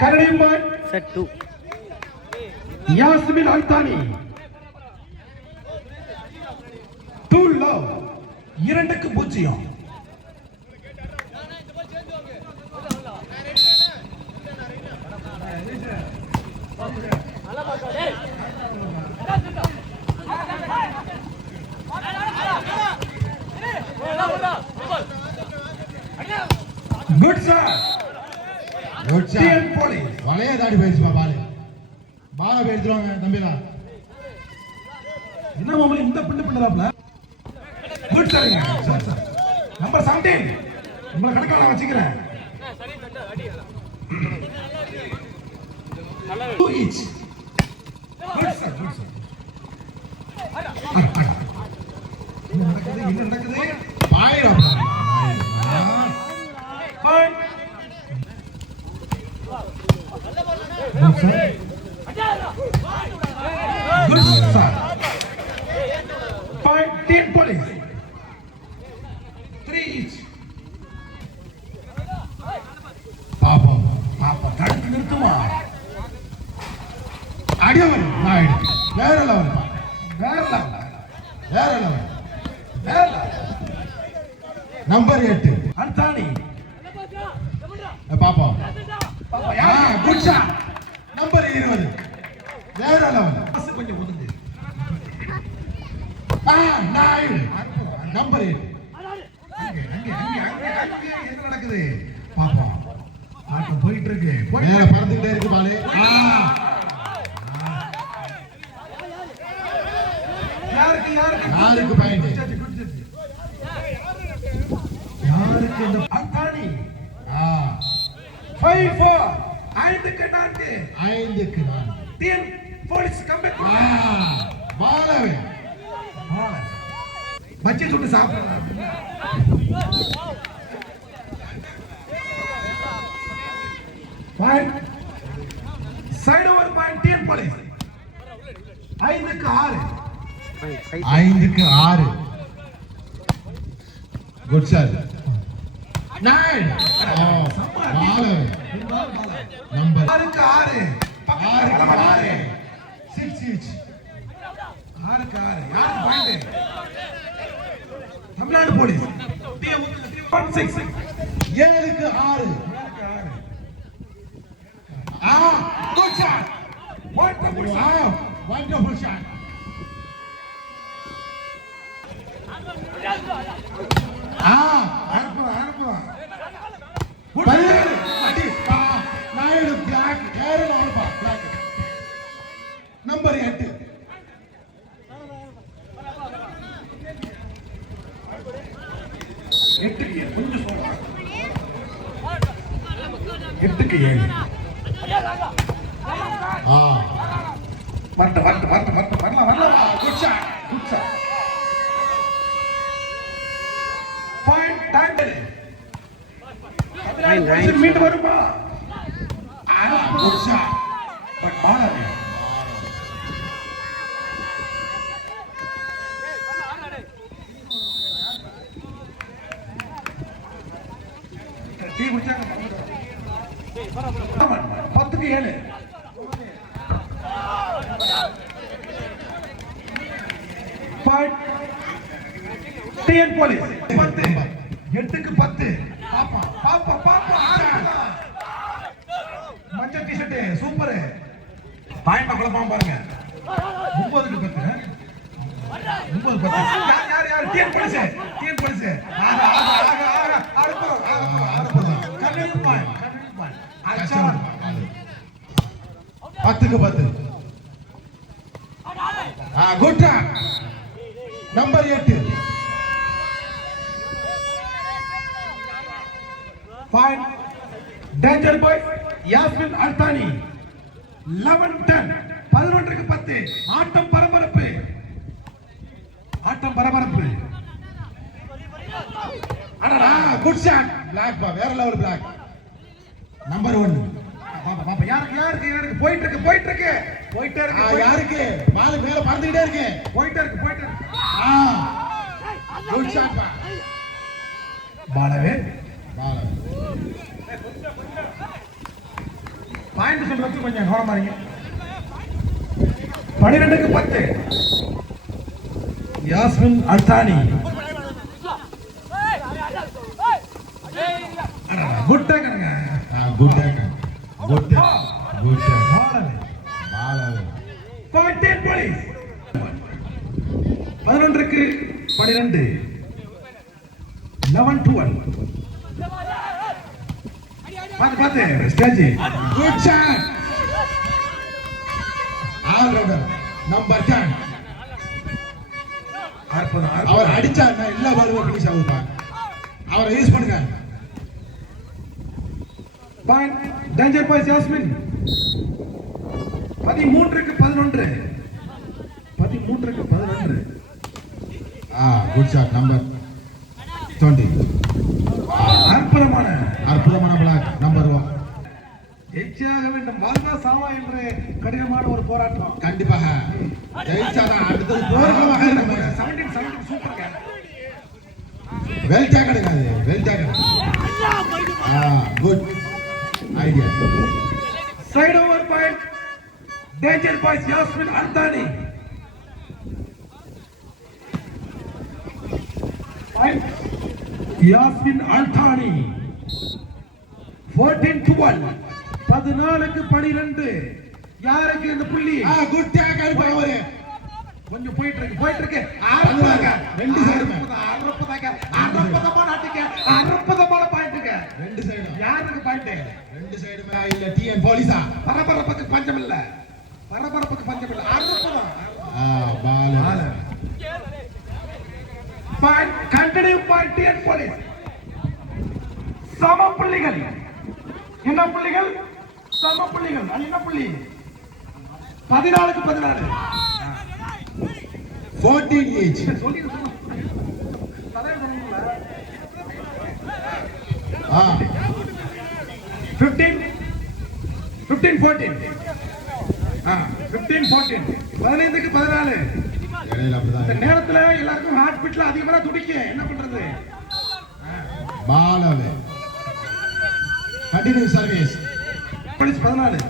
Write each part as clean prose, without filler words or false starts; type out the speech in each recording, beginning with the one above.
கரடிமான் set 2 Yasmin Althani 2 love 2-0. Good sir good sir police வளைய தாடி போயிடுச்சுப்பா பாலை போயிடுச்சுவாங்க தம்பிடா என்ன மாமூலி இந்த பிள்ளை பிள்ளைலாப்ல குட் சார் சார் நம்பர் 17 உங்களை கணக்கால வச்சுக்கிறேன் 2 each குட் சார் என்ன நடக்குது ஆயிரம் Fine. Good sir. Fine. 10 police. 3 each. பாப்பா தடுத்து நிறுத்துமா அடியவன் நாயுடு வேற லெவல் நம்பர் 8 அல்தானி பாப்பா யார் குட் ஷாட் நம்பர் 20 வேற லெவல் கொஞ்சம் ஒதுங்கு நாயுடு நம்பர் 8 என்ன நடக்குது பாப்பா ஆட்டம் போயிட்டு இருக்கு மேல பறந்துட்டே இருக்கு பாலு யாருக்கு பாயிண்ட் யாருக்கு இந்த அல்தானி 5-4 5க்கு 4 10 போலீஸ் கம்பெனி பாலவே பச்சை சுட்டு சாப்பிடுறாங்க point side over point 10 police 5க்கு 6 குட் சார் 9 பாலவே நம்பர் 6க்கு 6 6 6க்கு 6 யாருக்கு பாயிண்ட் தமிழ்நாடு போலீஸ் 6 7க்கு 6 குட் ஷாட் வண்டர்ஃபுல் ஷாட் அனுப்புறா நாயுடு பிளாக் நம்பர் 8 8க்கு கொஞ்சம் சொல்லுங்க 8க்கு 7 வரலாம் good shot point time meet வருமா குட் ஷாட் பட் பாலவே டீ குடிச்சாங்க 10க்கு 7 பாயிண்ட் 10 போலீஸ் 10 8க்கு 10 பாப்பா மஞ்சள் டி-ஷர்ட் சூப்பர் பாயிண்ட் குழப்பம் பாருங்க 9க்கு 10 யார் டிஎன் போலீஸ் கண்ணன் பாயிண்ட் அச்சா 10க்கு 10 good number 8 Fine. Danger boy. Yasmin Althani. 11-10. 11க்கு 10. ஆட்டம் பரபரப்பு. அடடா குட் ஷாட் பிளாக் வேற லெவல் பிளாக் நம்பர் 1 பாப்பா யாருக்கு போயிட்டு இருக்கு யாருக்கு பால் மேல பறந்துட்டே இருக்கு போயிட்டே இருக்கு குட் ஷாட் பாலவே பாயிண்ட் சொல்றது கொஞ்சம் கவனமா இருங்க. 12க்கு 10 யாஸ்மின் அல்தானி. குட் டேக்கனுங்க. Good take. Good take. Good take. பாலவே. Point 10 police. 11க்கு 12 11-12. பாத்து stage. Good shot. All rounder number 10. அவர் அடிச்சா எல்லா பாலும் ஃபினிஷ் ஆகுப்பா. அவரை யூஸ் பண்ணுங்க. Point danger boys Yasmin. 13க்கு 11. 13க்கு 11. Good shot number 20. அற்புதமான பிளாக் நம்பர் 1. ஜெயிச்சாக வேண்டும், வாழ்வா சாவா என்ற கடினமான ஒரு போராட்டம். கண்டிப்பாக ஜெயிச்சாதான் அடுத்தது போராட்டமாக இருக்கும். 17 சூப்பர்ங்க. வெல் டேக்கன் அது, well taken. Good idea. Side over point danger boys Yasmin Althani. Yasmin Althani 14-12. 14க்கு 12. யாருக்கு இந்த புள்ளி? குட் டேக் அனுப்புறவரு. கொஞ்சம் போயிட்டு இருக்கு. ரெண்டு சைடுமே. அற்புதமான பாயிண்ட்ங்க. ரெண்டு சைடும். யாருக்கு பாயிண்ட்? ரெண்டு சைடுமே இல்ல டிஎன் போலீஸா. பரபரப்புக்கு பஞ்சம் இல்ல. அற்புதம். Ball. Point continue point TN police. சம புள்ளிகள். என்ன புள்ளிகள்? சம புள்ளிகள். அது என்ன புள்ளி? 14க்கு 14. 14 each. சொல்லி 15-14. 15-14. 15க்கு 14. இடையில இந்த அப்படிதான். நேரத்துல எல்லாருக்கும் ஹார்ட் பீட்ல அதிகமா துடிக்க. என்ன பண்றது? பாலவே. Continue service. Police 14.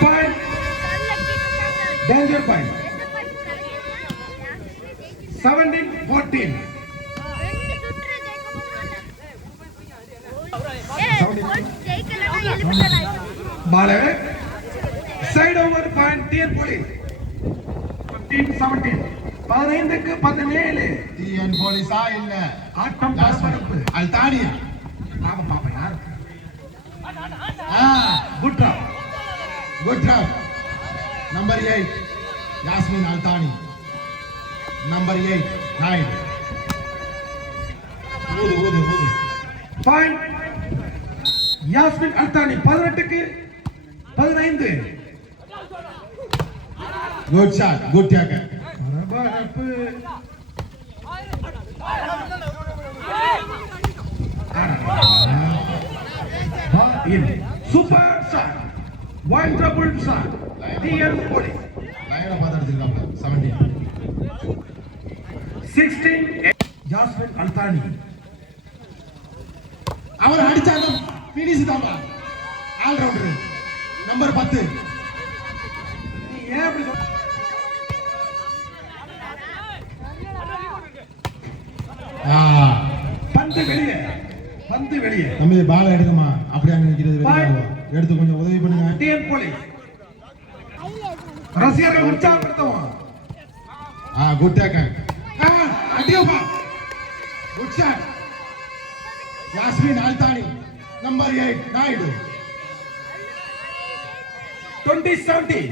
Point. Danger point. 17-14. Bale. Side over point TN police. 15-17. 15க்கு 17. டிஎன் போலீஸா இல்ல ஆட்டம் பரபரப்பு. அல்தானியா. பாப்பா யார்? Good drop. Good drop. Number 8 Yasmin Althani. Number 8 9. ஊது. பாயிண்ட் யாஸ்மின் அல்தானி 18க்கு 15. Good shot. Good taker. பரபரப்பு. Super shot. Wonderful shot. TN police. லைனை பார்த்து அடிச்சிருக்காங்க. 17. 16 யாஸ்மின் அல்தானி. அவர் அடிச்சாங்க பினிஷ் தான்ப்பா. All rounder number 10. நீ ஏன் அப்படி சொல்ற? பந்து வெளியே. தம்பி பால் எடுக்கமா. அப்படியே அங்க நிக்கிறது வெளியே. எடுத்து கொஞ்சம் உதவி பண்ணுங்க. TN police. ரசிகர்கள் உற்சாகப்படுத்துவோம். Good taker. அடியோபா. Good shot. Yasmin Althani. Number 8 Naidu. 20-17.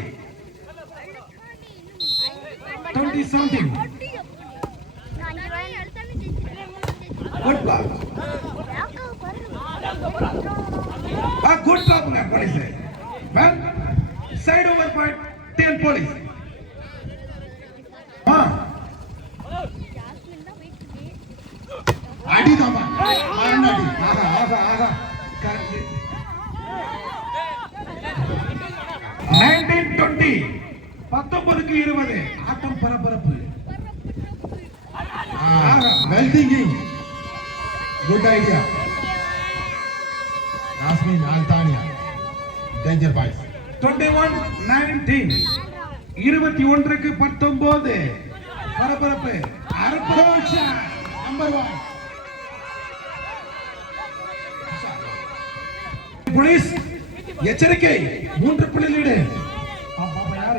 20-17. Good block. Good drop nga police. Well, side over point 10 police. அடி தாமா. 19க்கு 20 ஆட்டம் பரபரப்பு. Well thinking. Good idea. Yasmin Altania. Danger boys. 21-19 21க்கு 19 பரபரப்பு. Good shot. Number 1. போலீஸ் எச்சரிக்கை 3 புள்ளி lead.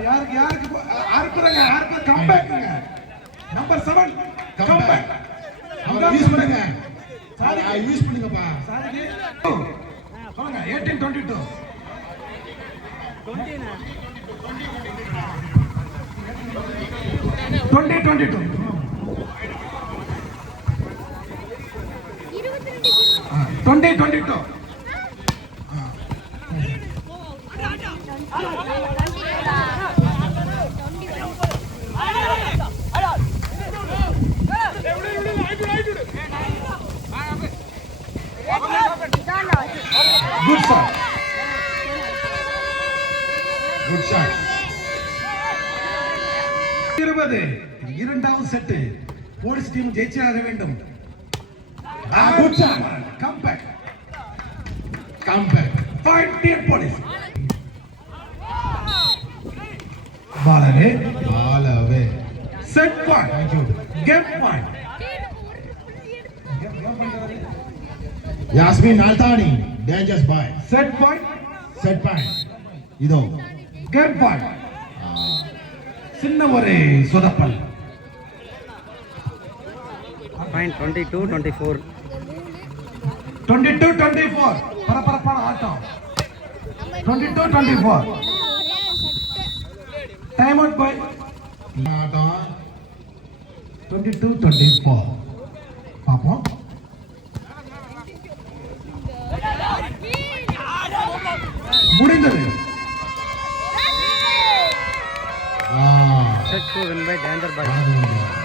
யாருக்கு கம்பேக்குங்க. Number 7 comeback. Use பண்ணுங்க. Use பண்ணுங்கப்பா. சொல்லுங்க 18-22 20-22 20-22 Good shot. Good shot. 20 இரண்டாவது செட். போலீஸ் டீம் ஜெயிச்சே ஆக வேண்டும். Good shot. Comeback. Comeback. Fight team police. Ball away. Ball away. Set point. Thank you. Game point. Yasmin Altani. Dangerous boy. Set point. Set point. இதோ Game point. சின்ன ஒரு சொதப்பல். Point 22-24. 22-24 பரபரப்பான ஆட்டம். 22-24 time out by ஆட்டம் 22-24 பாப்போம். முடிந்தது. Set to win by Danger Boys. Ah